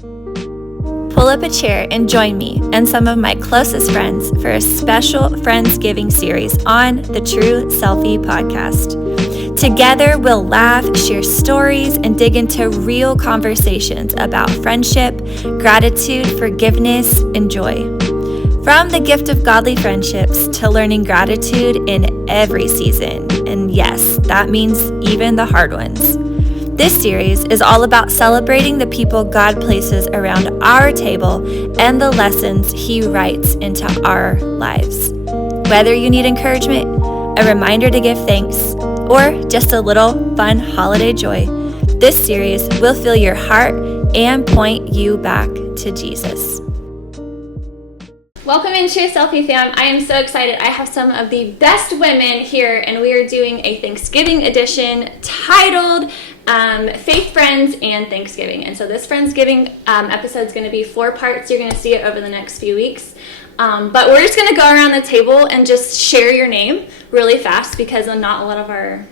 Pull up a chair and join me and some of my closest friends for a special Friendsgiving series on the True Selfie Podcast. Together, we'll laugh, share stories, and dig into real conversations about friendship, gratitude, forgiveness, and joy. From the gift of godly friendships to learning gratitude in every season. And yes, that means even the hard ones. This series is all about celebrating the people God places around our table and the lessons He writes into our lives. Whether you need encouragement, a reminder to give thanks, or just a little fun holiday joy, this series will fill your heart and point you back to Jesus. Welcome into Selfie Fam. I am so excited. I have some of the best women here, and we are doing a Thanksgiving edition titled Faith, Friends, and Thanksgiving. And so this Friendsgiving episode is going to be 4 parts. You're going to see it over the next few weeks. But we're just going to go around the table and just share your name really fast because not a lot of our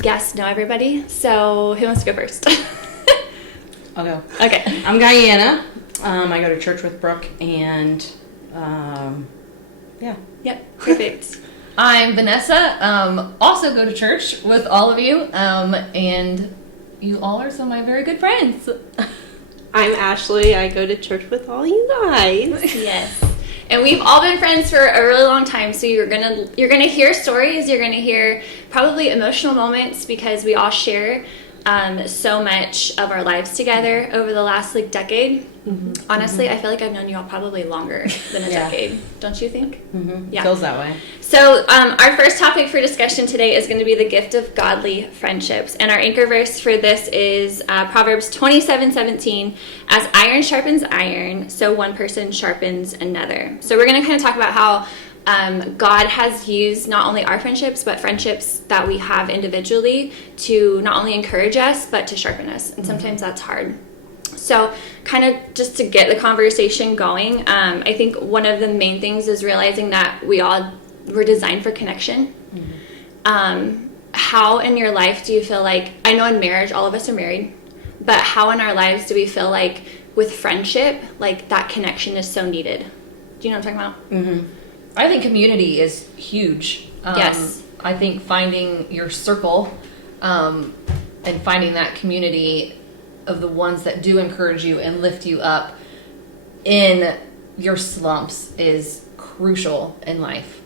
guests know everybody. So who wants to go first? I'll go. Okay. I'm Guyana. I go to church with Brooke, and yeah. Yep, perfect. I'm Vanessa. Also go to church with all of you, and you all are some of my very good friends. I'm Ashley. I go to church with all you guys. Yes. And we've all been friends for a really long time, so you're gonna hear stories, you're gonna hear probably emotional moments because we all share so much of our lives together over the last decade. Mm-hmm. Honestly, I feel like I've known you all probably longer than a decade. Don't you think? Mm-hmm. Yeah. Feels that way. So our first topic for discussion today is going to be the gift of godly friendships. And our anchor verse for this is Proverbs 27:17. As iron sharpens iron, so one person sharpens another. So we're going to kind of talk about how God has used not only our friendships, but friendships that we have individually to not only encourage us, but to sharpen us. And sometimes that's hard. So kind of just to get the conversation going, I think one of the main things is realizing that we're designed for connection. Mm-hmm. How in your life do you feel like, I know in marriage, all of us are married, but how in our lives do we feel like with friendship, like that connection is so needed? Do you know what I'm talking about? Mm-hmm. I think community is huge. Yes. I think finding your circle and finding that community of the ones that do encourage you and lift you up in your slumps is crucial in life.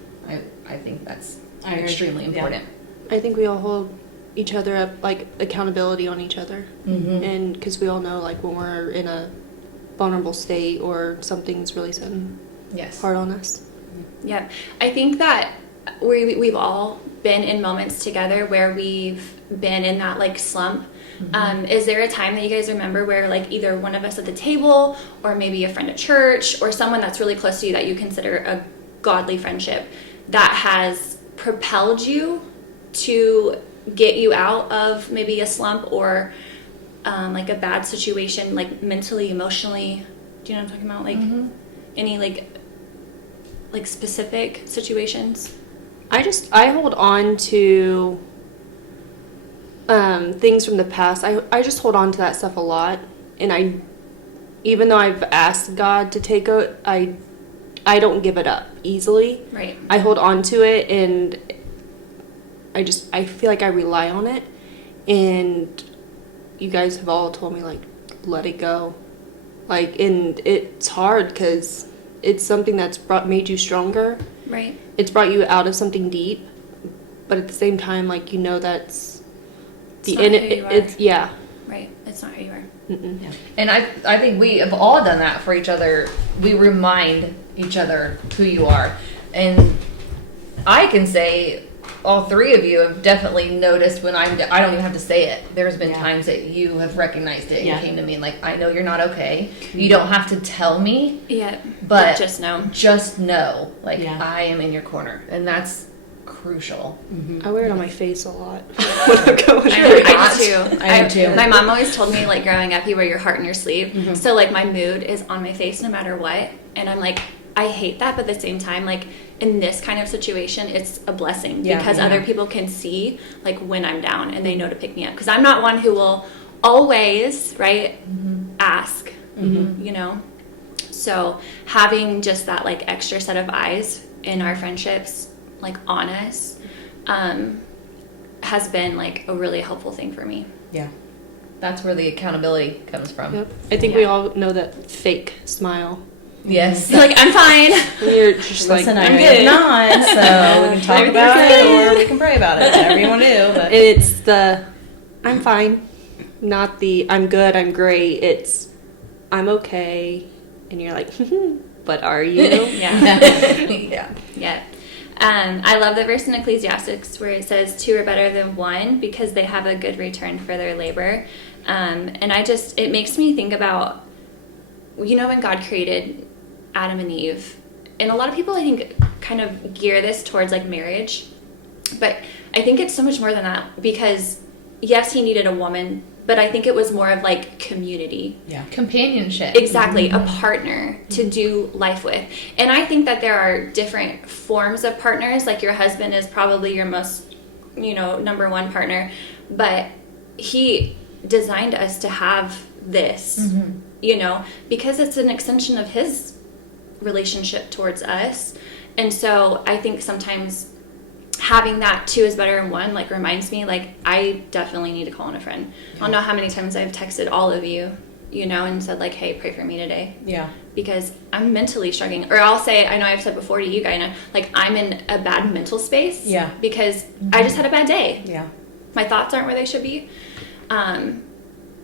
I think that's extremely important. Yeah. I think we all hold each other up, accountability on each other. Mm-hmm. And because we all know, when we're in a vulnerable state or something's really sudden hard on us. Yeah, I think that we've all been in moments together where we've been in that slump. Mm-hmm. Is there a time that you guys remember where either one of us at the table or maybe a friend at church or someone that's really close to you that you consider a godly friendship that has propelled you to get you out of maybe a slump or a bad situation, mentally, emotionally? Do you know what I'm talking about? Any specific situations? I hold on to things from the past. I just hold on to that stuff a lot, and even though I've asked God to take it, I don't give it up easily. Right. I hold on to it, and I feel like I rely on it, and you guys have all told me let it go, and it's hard because it's something that's made you stronger. Right. It's brought you out of something deep, but at the same time, that's the end. It's yeah. Right. It's not who you are. Yeah. And I think we have all done that for each other. We remind each other who you are. And I can say all 3 of you have definitely noticed when I don't even have to say it. There's been times that you have recognized it and came to me and I know you're not okay. You don't have to tell me. Yeah. But just know. Just know. I am in your corner. And that's crucial. Mm-hmm. I wear it on my face a lot. I do too. My mom always told me growing up, you wear your heart on your sleeve. Mm-hmm. So my mood is on my face no matter what. And I'm I hate that, but at the same time, in this kind of situation, it's a blessing because other people can see when I'm down and they know to pick me up. Because I'm not one who will always, ask you know? So having just that like extra set of eyes in our friendships, like on us, has been like a really helpful thing for me. Yeah. That's where the accountability comes from. Yep. I think we all know that fake smile. Yes. Like, I'm fine. When you're just Listen, like, I'm good. Not, so we can talk about it or we can pray about it. Whatever you want to do. But it's the I'm fine, not the I'm good, I'm great. It's I'm okay, and you're like, but are you? Yeah. Yeah. Yeah. I love the verse in Ecclesiastes where it says 2 are better than 1 because they have a good return for their labor. And it makes me think about, you know, when God created Adam and Eve, and a lot of people I think kind of gear this towards like marriage, but I think it's so much more than that, because yes, he needed a woman, but I think it was more of like community. yeah. Companionship. Exactly, a partner to do life with. And I think that there are different forms of partners. Like your husband is probably your most, you know, number one partner, but he designed us to have this, you know, because it's an extension of his relationship towards us. And so I think sometimes having that 2 is better than 1 like reminds me, like, I definitely need to call on a friend. I don't know how many times I've texted all of you, you know, and said like, hey, pray for me today. Yeah. Because I'm mentally struggling. Or I'll say, I know I've said before to you guys, like, I'm in a bad mental space. Yeah. Because I just had a bad day. Yeah. My thoughts aren't where they should be.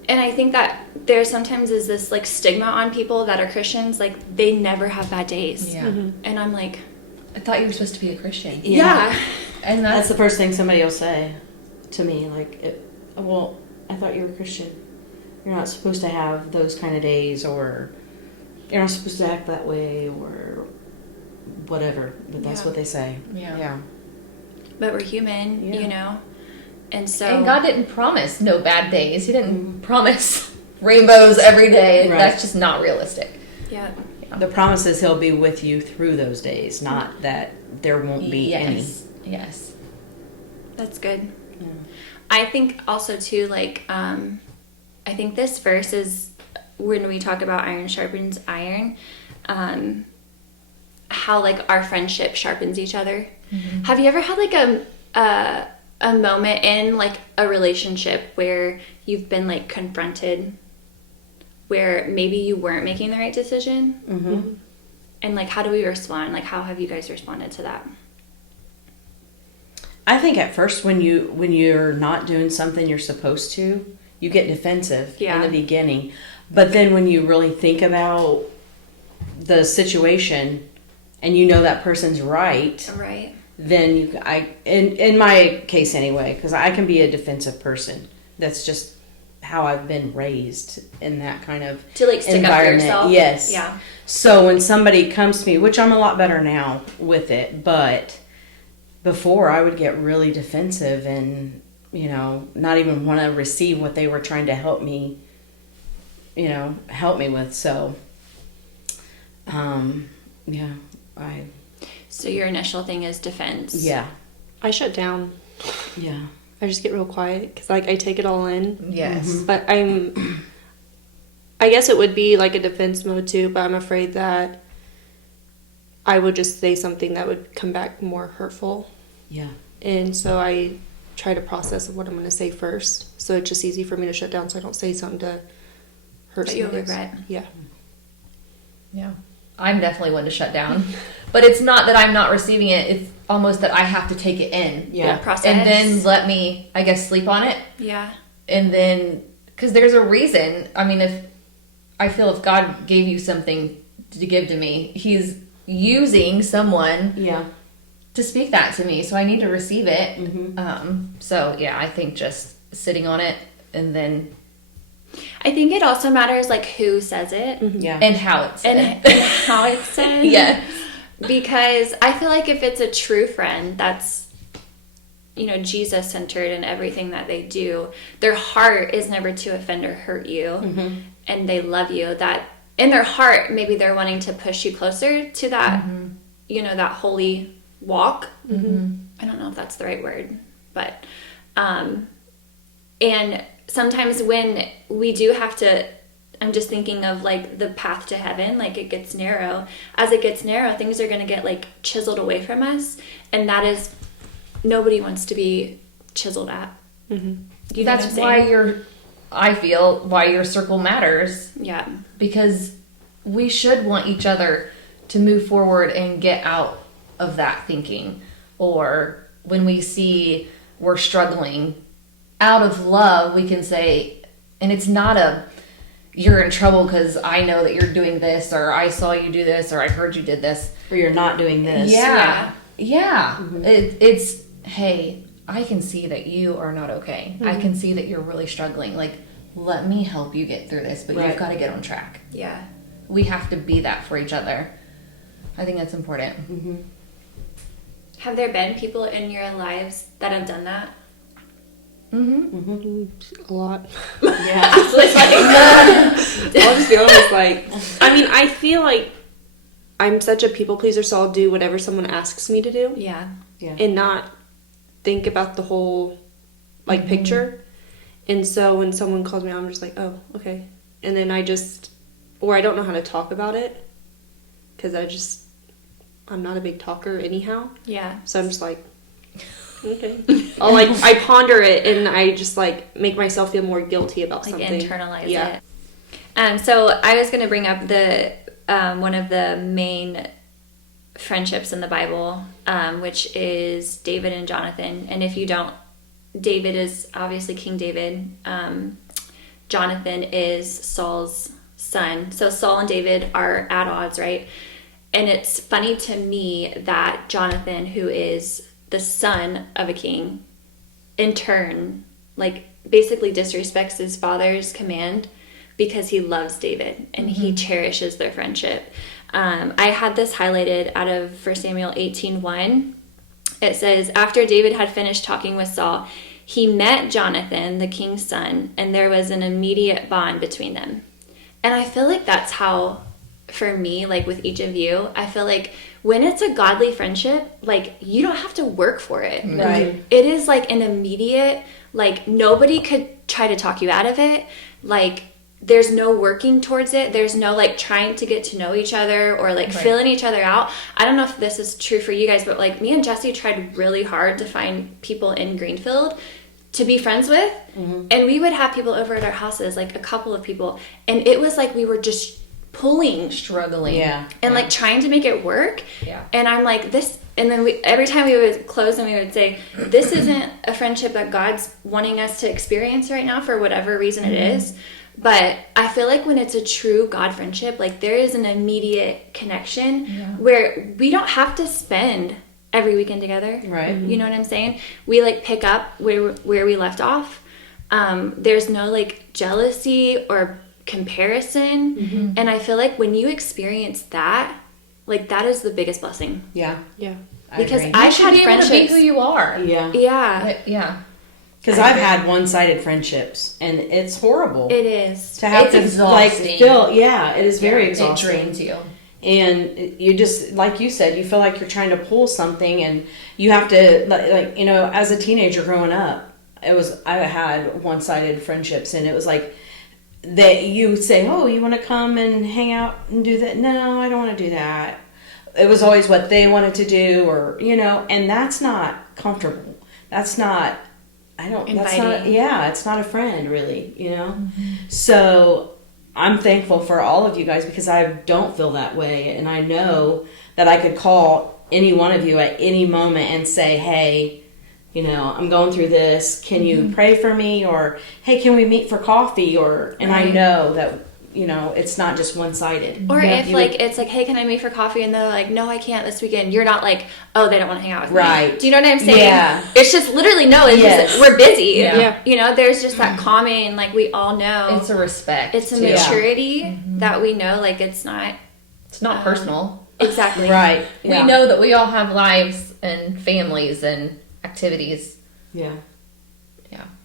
And I think that there sometimes is this like stigma on people that are Christians, like they never have bad days. Yeah. And I'm like, I thought you were supposed to be a Christian. yeah. And That's the first thing somebody will say to me. Like, well, I thought you were Christian. You're not supposed to have those kind of days, or you're not supposed to act that way, or whatever. But that's what they say. Yeah. Yeah. But we're human, you know? And so. And God didn't promise no bad days. He didn't promise rainbows every day. Right. That's just not realistic. Yeah. The promise is He'll be with you through those days, not that there won't be any. Yes. That's good. Yeah. I think also too, like, I think this verse is when we talk about iron sharpens iron, how like our friendship sharpens each other. Have you ever had like a moment in like a relationship where you've been like confronted, where maybe you weren't making the right decision? And like, how do we respond? Like, how have you guys responded to that? I think at first when you're not doing something you're supposed to, you get defensive in the beginning. But then when you really think about the situation and you know that person's right, then in my case anyway, because I can be a defensive person. That's just how I've been raised in that kind of to like stick up for yourself. Yes. Yeah. So when somebody comes to me, which I'm a lot better now with it, but before I would get really defensive and, you know, not even want to receive what they were trying to help me with. So, So your initial thing is defense. Yeah. I shut down. Yeah. I just get real quiet because like I take it all in. Yes. But I guess it would be like a defense mode too, but I'm afraid that I would just say something that would come back more hurtful. Yeah. And so I try to process what I'm going to say first. So it's just easy for me to shut down so I don't say something to hurt That you'll somebody else. regret. Yeah. Yeah. I'm definitely one to shut down. But it's not that I'm not receiving it. It's almost that I have to take it in. Yeah. Process. And then let me, I guess, sleep on it. Yeah. And then, because there's a reason. I mean, if God gave you something to give to me, He's using someone to speak that to me. So I need to receive it. So, yeah, I think just sitting on it and then... I think it also matters like who says it. Yeah. And how it's said. And how it's said. Yeah. Because I feel like if it's a true friend that's, you know, Jesus centered in everything that they do, their heart is never to offend or hurt you, and they love you, that in their heart maybe they're wanting to push you closer to that, you know, that holy walk. I don't know if that's the right word, but and sometimes when we do have to I'm just thinking of like the path to heaven, like it gets narrow. As it gets narrow, things are going to get like chiseled away from us. And that is, nobody wants to be chiseled at. Mm-hmm. That's why I feel why your circle matters. Yeah. Because we should want each other to move forward and get out of that thinking. Or when we see we're struggling, out of love, we can say, and it's not you're in trouble because I know that you're doing this, or I saw you do this, or I heard you did this. Or you're not doing this. Yeah. Mm-hmm. It's, hey, I can see that you are not okay. I can see that you're really struggling. Like, let me help you get through this, but you've got to get on track. Yeah. We have to be that for each other. I think that's important. Mm-hmm. Have there been people in your lives that have done that? A lot. Yeah. I'll just be honest, like, I mean, I feel like I'm such a people pleaser, so I'll do whatever someone asks me to do. Yeah. And not think about the whole, like, picture. And so when someone calls me out, I'm just like, oh, okay. And then I don't know how to talk about it, because I'm not a big talker anyhow. Yeah. So I'm just like, okay. I ponder it, and I just like make myself feel more guilty about something. Internalize it. So I was going to bring up the one of the main friendships in the Bible, which is David and Jonathan. And if you don't, David is obviously King David. Jonathan is Saul's son. So Saul and David are at odds, right? And it's funny to me that Jonathan, who is the son of a king, in turn, like, basically disrespects his father's command because he loves David and he cherishes their friendship. I had this highlighted out of 1 Samuel 18:1. It says, after David had finished talking with Saul, he met Jonathan, the king's son, and there was an immediate bond between them. And I feel like that's how, for me, like with each of you, I feel like when it's a godly friendship, like, you don't have to work for it. Right. It is like an immediate, like, nobody could try to talk you out of it. Like, there's no working towards it. There's no like trying to get to know each other or like filling each other out. I don't know if this is true for you guys, but like me and Jesse tried really hard to find people in Greenfield to be friends with. And we would have people over at our houses, like a couple of people. And it was like we were just struggling, and like trying to make it work. And I'm like, this, and then every time we would close and we would say, this isn't a friendship that God's wanting us to experience right now for whatever reason it is. But I feel like when it's a true God friendship, like there is an immediate connection where we don't have to spend every weekend together. Right. You know what I'm saying? We like pick up where we left off. There's no like jealousy or comparison. And I feel like when you experience that, like that is the biggest blessing. Yeah. Because I've had friendships. Be who you are. Yeah. Because I've had one-sided friendships, and it's horrible. It is. To have it's to exhausting. like feel, it is very exhausting. It drains you. And you just, like you said, you feel like you're trying to pull something, and you have to, like, you know, as a teenager growing up, I had one-sided friendships, and it was like, that you say, oh, you want to come and hang out and do that? No, I don't want to do that. It was always what they wanted to do, or, you know, and that's not comfortable. That's not, it's not a friend, really, you know? So I'm thankful for all of you guys, because I don't feel that way, and I know that I could call any one of you at any moment and say, hey, you know, I'm going through this. Can you pray for me? Or, hey, can we meet for coffee? And I know that, you know, it's not just one-sided. Or if, like, it's like, hey, can I meet for coffee? And they're like, no, I can't this weekend. You're not like, oh, they don't want to hang out with me. Right. Do you know what I'm saying? Yeah. It's just literally, no, it's just, we're busy. Yeah. You know, there's just that common, like, we all know. It's a respect. It's a maturity that we know, like, it's not personal. Exactly. Right. We know that we all have lives and families and activities.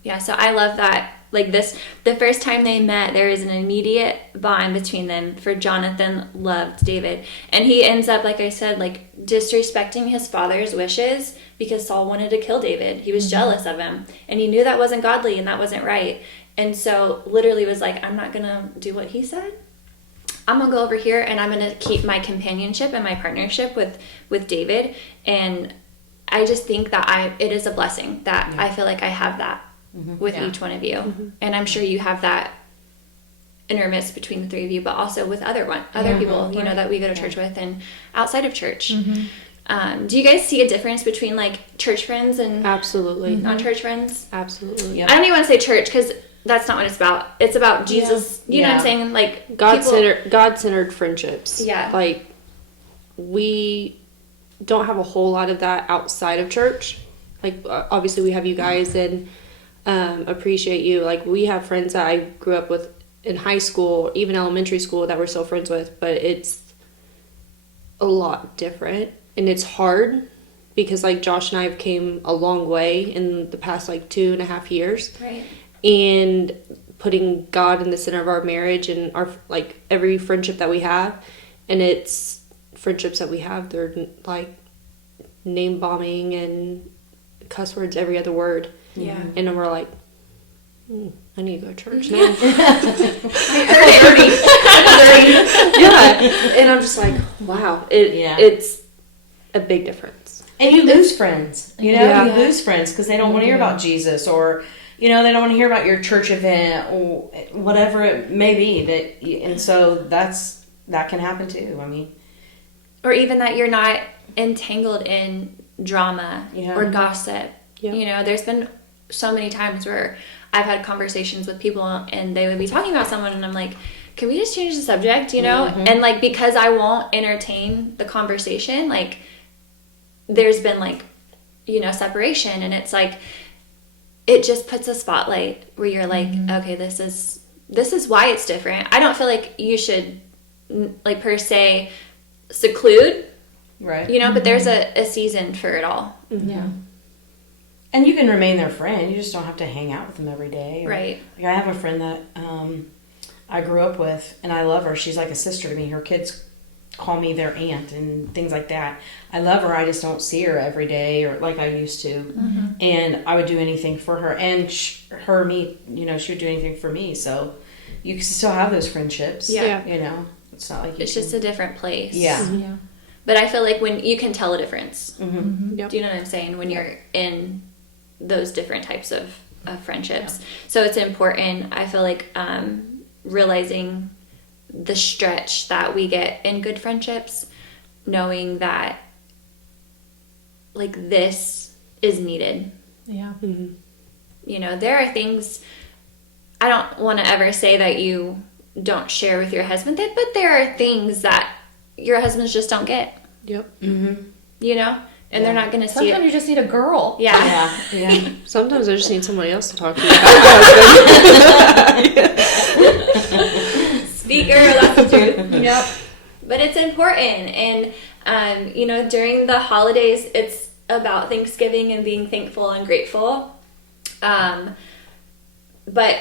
Yeah, so I love that. Like the first time they met, there is an immediate bond between them. For Jonathan loved David. And he ends up, like I said, like disrespecting his father's wishes because Saul wanted to kill David. He was jealous of him. And he knew that wasn't godly and that wasn't right. And so literally was like, I'm not going to do what he said. I'm going to go over here and I'm going to keep my companionship and my partnership with David. And I just think that it is a blessing that I feel like I have that with each one of you. And I'm sure you have that intermixed between the three of you, but also with other people, you know, that we go to church with and outside of church. Do you guys see a difference between like church friends and absolutely non-church friends? Absolutely. Yep. I don't even want to say church because that's not what it's about. It's about Jesus. You know what I'm saying? Like God-centered friendships. Yeah. Like we don't have a whole lot of that outside of church. Like obviously we have you guys and appreciate you. Like we have friends that I grew up with in high school, even elementary school, that we're still friends with, but it's a lot different and it's hard because like Josh and I have came a long way in the past like 2.5 years. Right. And putting God in the center of our marriage and our like every friendship that we have, and it's friendships that we have, they're like name bombing and cuss words every other word. Yeah. And then we're like, I need to go to church now. Yeah. And I'm just like, wow. It's a big difference. And you lose friends. You know, you lose friends because they don't want to hear about Jesus, or, you know, they don't want to hear about your church event or whatever it may be. And so that can happen too. I mean, or even that you're not entangled in drama or gossip. Yeah. You know, there's been so many times where I've had conversations with people and they would be talking about someone and I'm like, can we just change the subject, you know? And like, because I won't entertain the conversation, like there's been like, you know, separation, and it's like, it just puts a spotlight where you're like, okay, this is why it's different. I don't feel like you should like per se seclude, right? You know, but there's a season for it all. Yeah. And you can remain their friend. You just don't have to hang out with them every day. Right. Like I have a friend that I grew up with, and I love her. She's like a sister to me. Her kids call me their aunt and things like that. I love her. I just don't see her every day or like I used to. And I would do anything for her. And you know, she would do anything for me. So you can still have those friendships. Yeah. You know, it's not like it's just a different place. Yeah. Yeah. But I feel like when you can tell a difference. Yep. Do you know what I'm saying? When you're in those different types of friendships. So it's important, I feel like, realizing the stretch that we get in good friendships, knowing that like this is needed. Yeah. You know, there are things, I don't want to ever say that you don't share with your husband, but there are things that your husbands just don't get. Yep. You know? And they're not going to see it. Sometimes you just need a girl. Yeah. Sometimes I just need somebody else to talk to. Speaker, that's the truth. Yep. But it's important. And, you know, during the holidays, it's about Thanksgiving and being thankful and grateful. But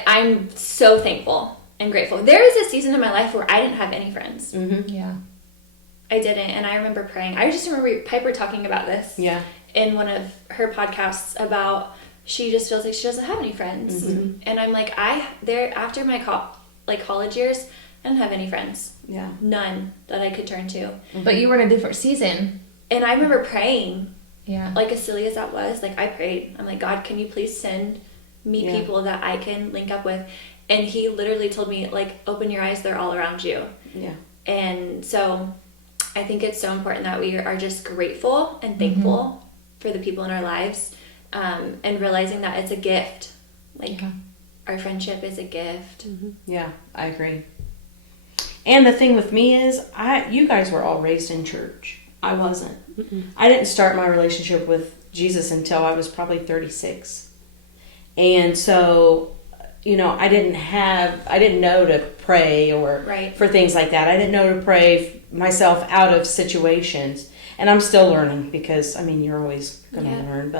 I'm so thankful and grateful. There was a season in my life where I didn't have any friends. Yeah. I didn't, and I remember praying. I just remember Piper talking about this in one of her podcasts about she just feels like she doesn't have any friends. And I'm like, after my college years, I didn't have any friends. Yeah. None that I could turn to. But you were in a different season. And I remember praying. Yeah. Like as silly as that was, like I prayed. I'm like, God, can you please send me people that I can link up with? And he literally told me, like, open your eyes, they're all around you. Yeah. And so I think it's so important that we are just grateful and thankful for the people in our lives, and realizing that it's a gift. Like, our friendship is a gift. Yeah, I agree. And the thing with me is, you guys were all raised in church. I wasn't. I didn't start my relationship with Jesus until I was probably 36. And so, you know, I didn't know to pray or for things like that. I didn't know to pray myself out of situations. And I'm still learning because, I mean, you're always going to learn.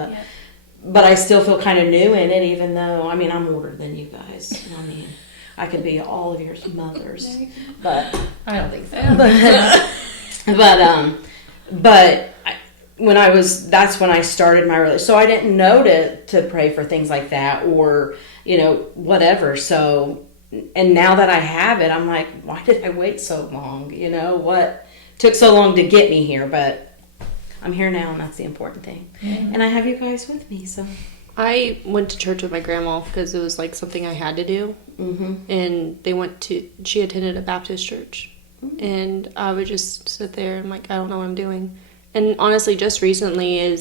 But I still feel kind of new in it, even though, I mean, I'm older than you guys. I mean, I could be all of your mothers. But I don't think so. that's when I started my relationship. So I didn't know to pray for things like that or, whatever. So, and now that I have it, I'm like, why did I wait so long? What took so long to get me here? But I'm here now, and that's the important thing. Mm-hmm. And I have you guys with me, so. I went to church with my grandma because it was like something I had to do. Mm-hmm. And she attended a Baptist church. Mm-hmm. And I would just sit there and like, I don't know what I'm doing. And honestly, just recently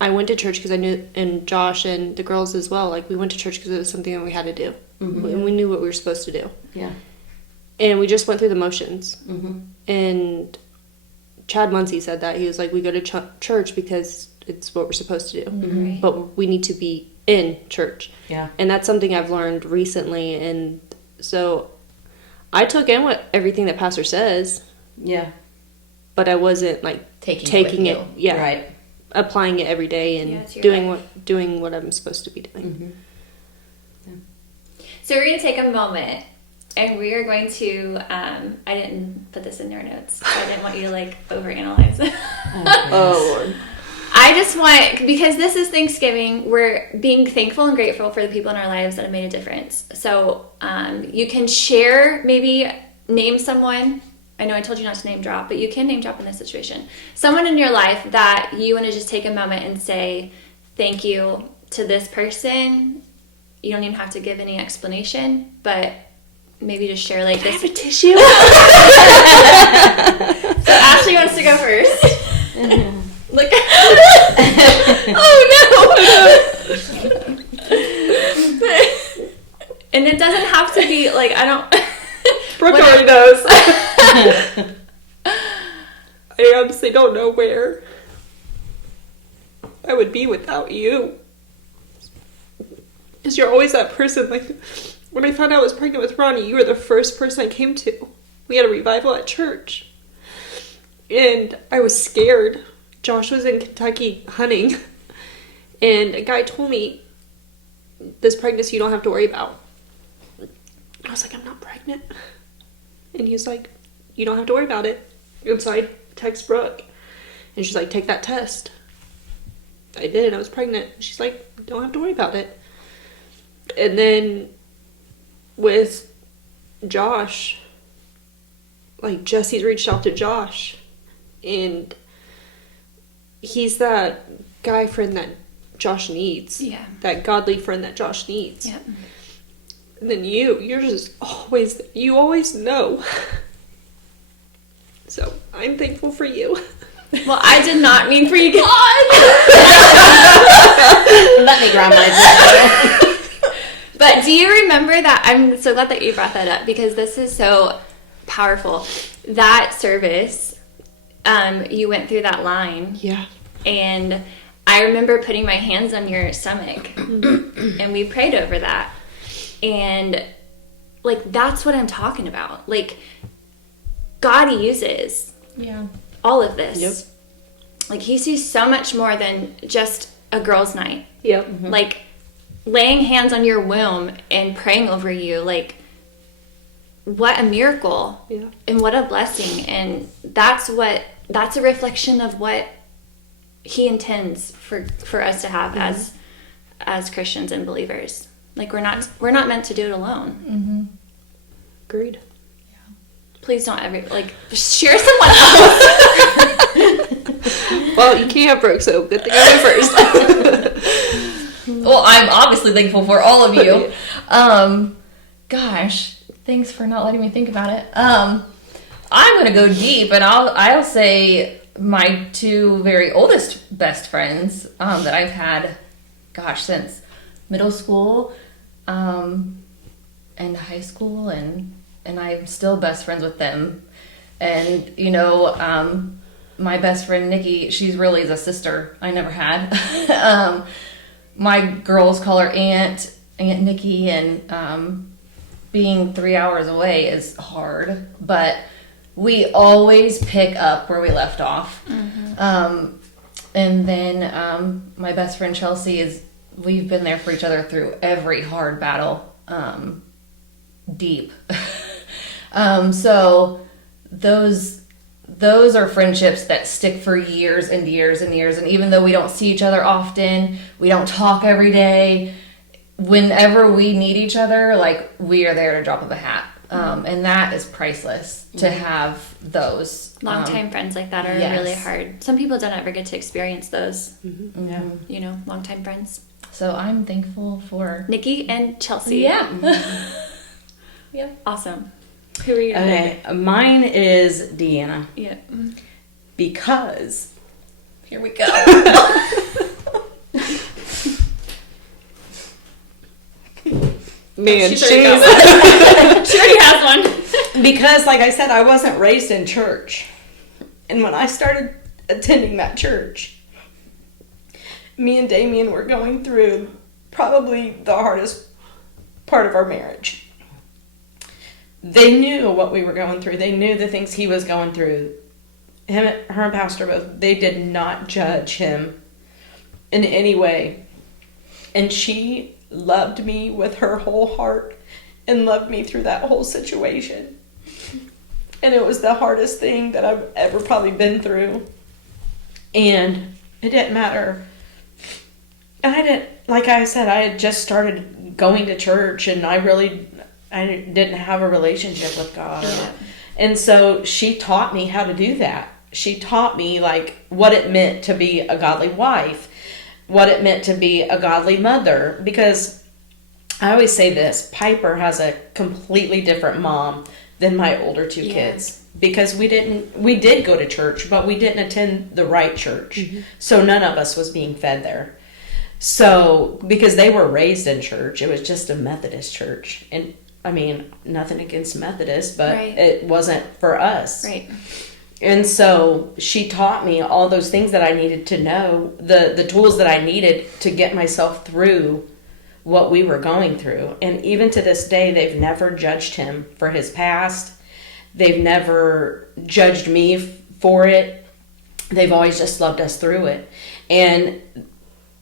I went to church because I knew, and Josh and the girls as well, like we went to church because it was something that we had to do. Mm-hmm. And we knew what we were supposed to do. Yeah. And we just went through the motions. Mm-hmm. And Chad Muncie said that. He was like, we go to church because it's what we're supposed to do. Mm-hmm. But we need to be in church. Yeah. And that's something I've learned recently. And so I took in everything that Pastor says. Yeah. But I wasn't like taking it. Yeah. Right. Applying it every day and doing what I'm supposed to be doing. Mm-hmm. Yeah. So we're going to take a moment and we are going to, I didn't put this in your notes. I didn't want you to like overanalyze it. Oh, Lord. I just want, because this is Thanksgiving, we're being thankful and grateful for the people in our lives that have made a difference. So you can share, maybe name someone. I know I told you not to name drop, but you can name drop in this situation. Someone in your life that you want to just take a moment and say thank you to this person. You don't even have to give any explanation, but maybe just share like this. I have a tissue? So Ashley wants to go first. Look. Oh no! And it doesn't have to be like, I don't. Brooke already knows. I honestly don't know where I would be without you. Because you're always that person. Like, when I found out I was pregnant with Ronnie, you were the first person I came to. We had a revival at church. And I was scared. Josh was in Kentucky hunting. And a guy told me, this pregnancy you don't have to worry about. I was like, I'm not pregnant. And he's like, you don't have to worry about it. And so I text Brooke. And she's like, take that test. I did. I was pregnant. She's like, don't have to worry about it. And then with Josh, like Jesse's reached out to Josh. And he's that guy friend that Josh needs. Yeah. That godly friend that Josh needs. Yeah. And then you're just you always know. So I'm thankful for you. Well, I did not mean for you. Let me grab my But do you remember that? I'm so glad that you brought that up because this is so powerful. That service, you went through that line. Yeah. And I remember putting my hands on your stomach and we prayed over that. And like, that's what I'm talking about. Like, God uses all of this. Yep. Like, he sees so much more than just a girl's night. Yep. Mm-hmm. Like, laying hands on your womb and praying over you, like, what a miracle. Yeah. And what a blessing. And that's a reflection of what he intends for us to have as Christians and believers. Like, we're not meant to do it alone. Mm-hmm. Agreed. Yeah. Please don't ever share someone else. Well, you can't have Brooke, so good thing I went first. Well, I'm obviously thankful for all of you. Gosh, thanks for not letting me think about it. I'm gonna go deep, and I'll say my two very oldest best friends that I've had, since middle school and high school, and I'm still best friends with them. And my best friend Nikki, she's really the sister I never had. My girls call her Aunt Nikki, and being 3 hours away is hard, but we always pick up where we left off. Mm-hmm. And then my best friend Chelsea we've been there for each other through every hard battle, deep. So those are friendships that stick for years and years and years. And even though we don't see each other often, we don't talk every day, whenever we need each other, like, we are there to drop of a hat. And that is priceless to have those. Longtime friends like that are really hard. Some people don't ever get to experience those, longtime friends. So I'm thankful for Nikki and Chelsea. Yeah. Yeah. Awesome. Who are you? Okay, mine is Deanna. Yeah. Because here we go. Man, she already has one. Because, like I said, I wasn't raised in church. And when I started attending that church, me and Damien were going through probably the hardest part of our marriage. They knew what we were going through. They knew the things he was going through. Her and Pastor both, they did not judge him in any way. And she loved me with her whole heart and loved me through that whole situation. And it was the hardest thing that I've ever probably been through. And it didn't matter. And like I said, I had just started going to church, and I didn't have a relationship with God. Yeah. And so she taught me how to do that. She taught me, like, what it meant to be a godly wife, what it meant to be a godly mother. Because I always say this, Piper has a completely different mom than my older two kids. Because we did go to church, but we didn't attend the right church. Mm-hmm. So none of us was being fed there. So, because they were raised in church, it was just a Methodist church. And, I mean, nothing against Methodists, but it wasn't for us. Right. And so she taught me all those things that I needed to know, the tools that I needed to get myself through what we were going through. And even to this day, they've never judged him for his past. They've never judged me for it. They've always just loved us through it. And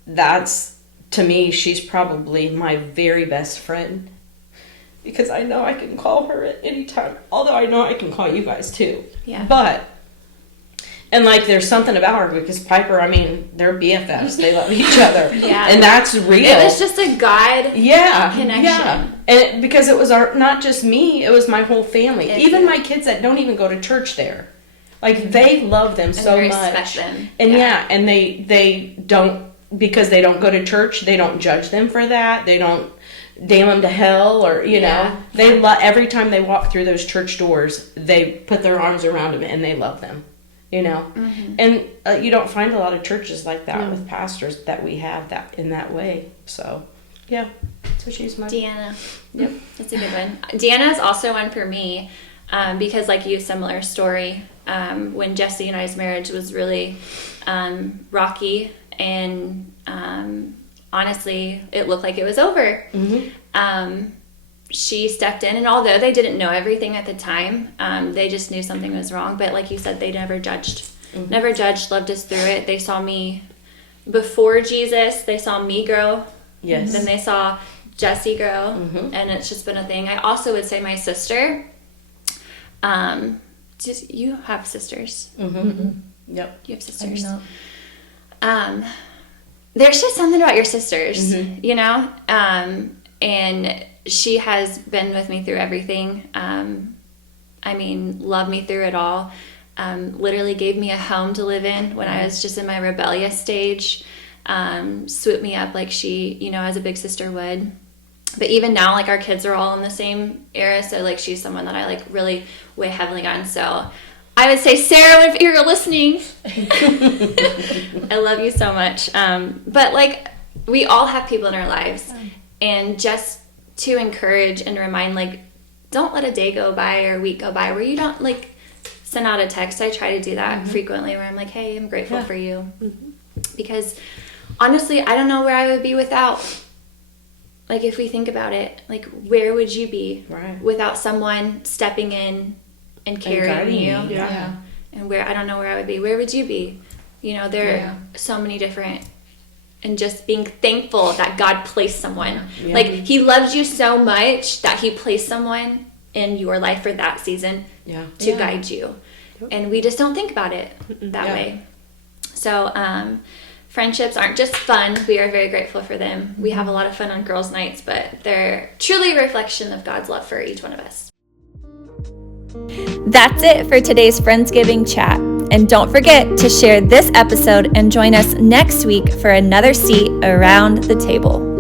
that's, to me, she's probably my very best friend. Because I know I can call her at any time. Although I know I can call you guys too. Yeah. But, and like, there's something about her, because Piper, I mean, they're BFFs. They love each other. Yeah. And that's real. It was just a God connection. Yeah. And because it was not just me, it was my whole family. Even my kids that don't even go to church there. Like, they love them so much. Respect them. And and they don't, because they don't go to church, they don't judge them for that. They don't damn them to hell, or know, they every time they walk through those church doors, they put their arms around them and they love them, Mm-hmm. And you don't find a lot of churches like that with pastors that we have that in that way. So so she's my Deanna. Yep, that's a good one. Deanna is also one for me, because like you, similar story. When Jesse and I's marriage was really rocky, and honestly, it looked like it was over. Mm-hmm. She stepped in, and although they didn't know everything at the time, they just knew something was wrong. But like you said, they never judged. Mm-hmm. Never judged, loved us through it. They saw me before Jesus. They saw me grow. Yes. Then they saw Jesse grow. Mm-hmm. And it's just been a thing. I also would say my sister. You have sisters. Mm-hmm. Mm-hmm. Yep. You have sisters. I do not. There's just something about your sisters, Mm-hmm. And she has been with me through everything. I mean, loved me through it all. Literally gave me a home to live in when I was just in my rebellious stage. Swooped me up like she, as a big sister would. But even now, like, our kids are all in the same era, so like she's someone that I like really weigh heavily on. So I would say, Sarah, if you're listening, I love you so much. But like, we all have people in our lives, and just to encourage and remind, like, don't let a day go by or a week go by where you don't like send out a text. I try to do that frequently, where I'm like, hey, I'm grateful for you, because honestly, I don't know where I would be without. Like, if we think about it, like, where would you be without someone stepping in and carrying you? Yeah. And I don't know where I would be. Where would you be? There are so many different, and just being thankful that God placed someone. Yeah. Like, he loves you so much that he placed someone in your life for that season to guide you. and we just don't think about it that way. So friendships aren't just fun. We are very grateful for them. We have a lot of fun on girls' nights, but they're truly a reflection of God's love for each one of us. That's it for today's Friendsgiving chat. And don't forget to share this episode and join us next week for another seat around the table.